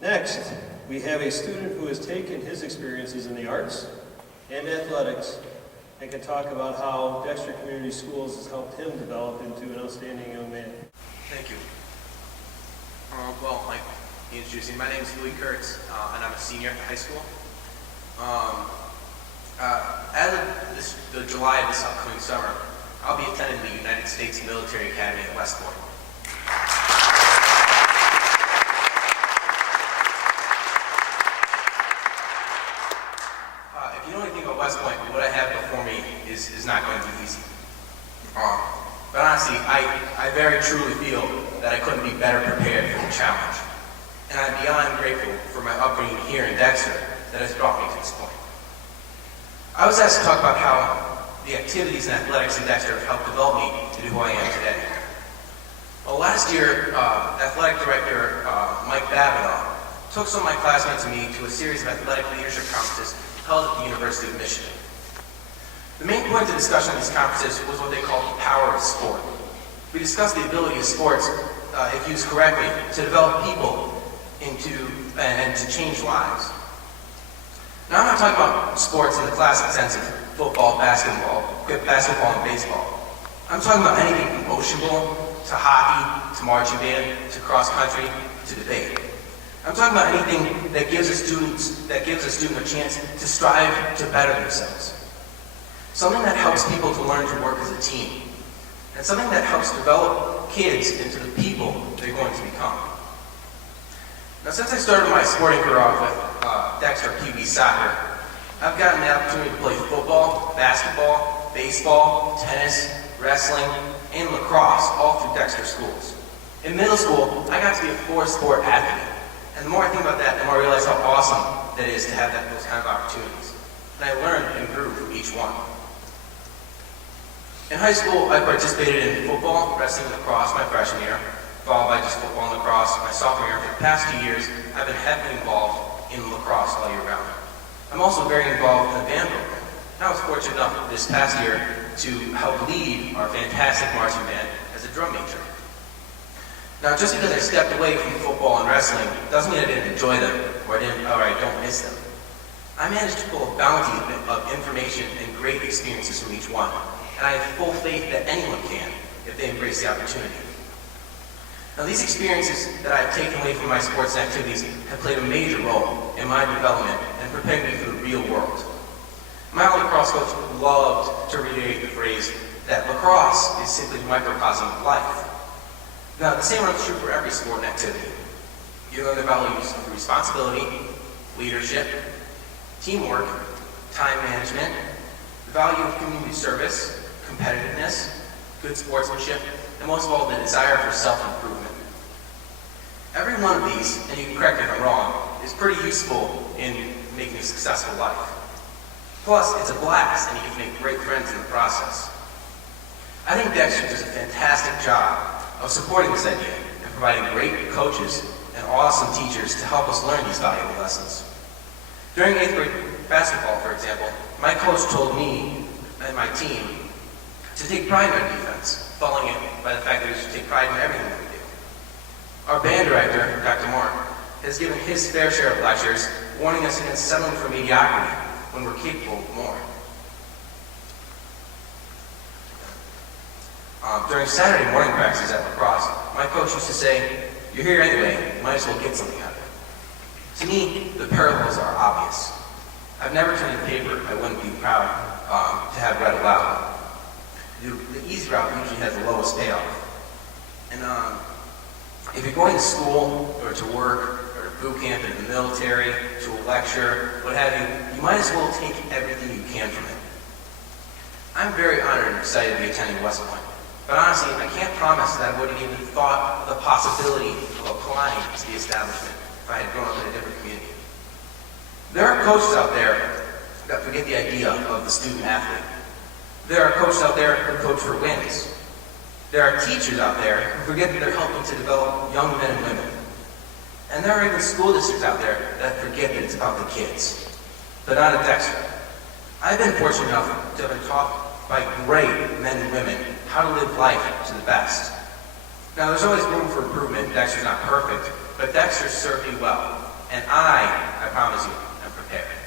Next, we have a student who has taken his experiences in the arts and athletics and can talk about how Dexter Community Schools has helped him develop into an outstanding young man. Thank you. Well, like introducing, my name is Kurcz, and I'm a senior at high school. As of the July of this upcoming summer, I'll be attending the United States Military Academy at West Point. If you know anything about West Point, what I have before me is not going to be easy. But honestly, I very truly feel that I couldn't be better prepared for the challenge. And I'm beyond grateful for my upbringing here in Dexter that has brought me to this point. I was asked to talk about how the activities and athletics in Dexter have helped develop me to be who I am today. Well, last year, athletic director Mike Babinow took some of my classmates and me to a series of athletic leadership conferences held at the University of Michigan. The main point of discussion at these conferences was what they called the power of sport. We discussed the ability of sports, if used correctly, to develop people and to change lives. Now, I'm not talking about sports in the classic sense of football, basketball, and baseball. I'm talking about anything from ocean bowl, to hockey, to marching band, to cross country, to debate. I'm talking about anything that gives a student a chance to strive to better themselves. Something that helps people to learn to work as a team. And something that helps develop kids into the people they're going to become. Now, since I started my sporting career off with Dexter Pee-wee soccer, I've gotten the opportunity to play football, basketball, baseball, tennis, wrestling, and lacrosse all through Dexter schools. In middle school, I got to be a four-sport athlete. And the more I think about that, the more I realize how awesome that is to have those kind of opportunities. And I learned and grew from each one. In high school, I participated in football, wrestling, and lacrosse my freshman year, followed by just football and lacrosse my sophomore year. For the past 2 years, I've been heavily involved in lacrosse all year round. I'm also very involved in the band program. And I was fortunate enough this past year to help lead our fantastic marching band as a drum major. Now, just because I stepped away from football and wrestling doesn't mean I didn't enjoy them or I don't miss them. I managed to pull a bounty of information and great experiences from each one, and I have full faith that anyone can if they embrace the opportunity. Now, these experiences that I've taken away from my sports and activities have played a major role in my development and preparing me for the real world. My old lacrosse coach loved to reiterate the phrase that lacrosse is simply a microcosm of life. Now, the same runs true for every sport and activity. You learn the values of responsibility, leadership, teamwork, time management, the value of community service, competitiveness, good sportsmanship, and most of all, the desire for self-improvement. Every one of these, and you can correct me if I'm wrong, is pretty useful in making a successful life. Plus, it's a blast, and you can make great friends in the process. I think Dexter does a fantastic job of supporting this idea and providing great coaches and awesome teachers to help us learn these valuable lessons. During 8th grade basketball, for example, my coach told me and my team to take pride in our defense, following it by the fact that we should take pride in everything that we do. Our band director, Dr. Mark, has given his fair share of lectures warning us against settling for mediocrity when we're capable of more. During Saturday morning practices at lacrosse, my coach used to say, "You're here anyway, you might as well get something out of it." To me, the parallels are obvious. I've never turned a paper I wouldn't be proud to have read aloud. The easy route usually has the lowest payoff. And if you're going to school or to work or to boot camp in the military, to a lecture, what have you, you might as well take everything you can from it. I'm very honored and excited to be attending West Point. But honestly, I can't promise that I would have even thought of the possibility of applying to the establishment if I had grown up in a different community. There are coaches out there that forget the idea of the student athlete. There are coaches out there who coach for wins. There are teachers out there who forget that they're helping to develop young men and women. And there are even school districts out there that forget that it's about the kids. But not at Dexter. I've been fortunate enough to have been taught by great men and women how to live life to the best. Now, there's always room for improvement. Dexter's not perfect, but Dexter served me well. And I promise you, I'm prepared.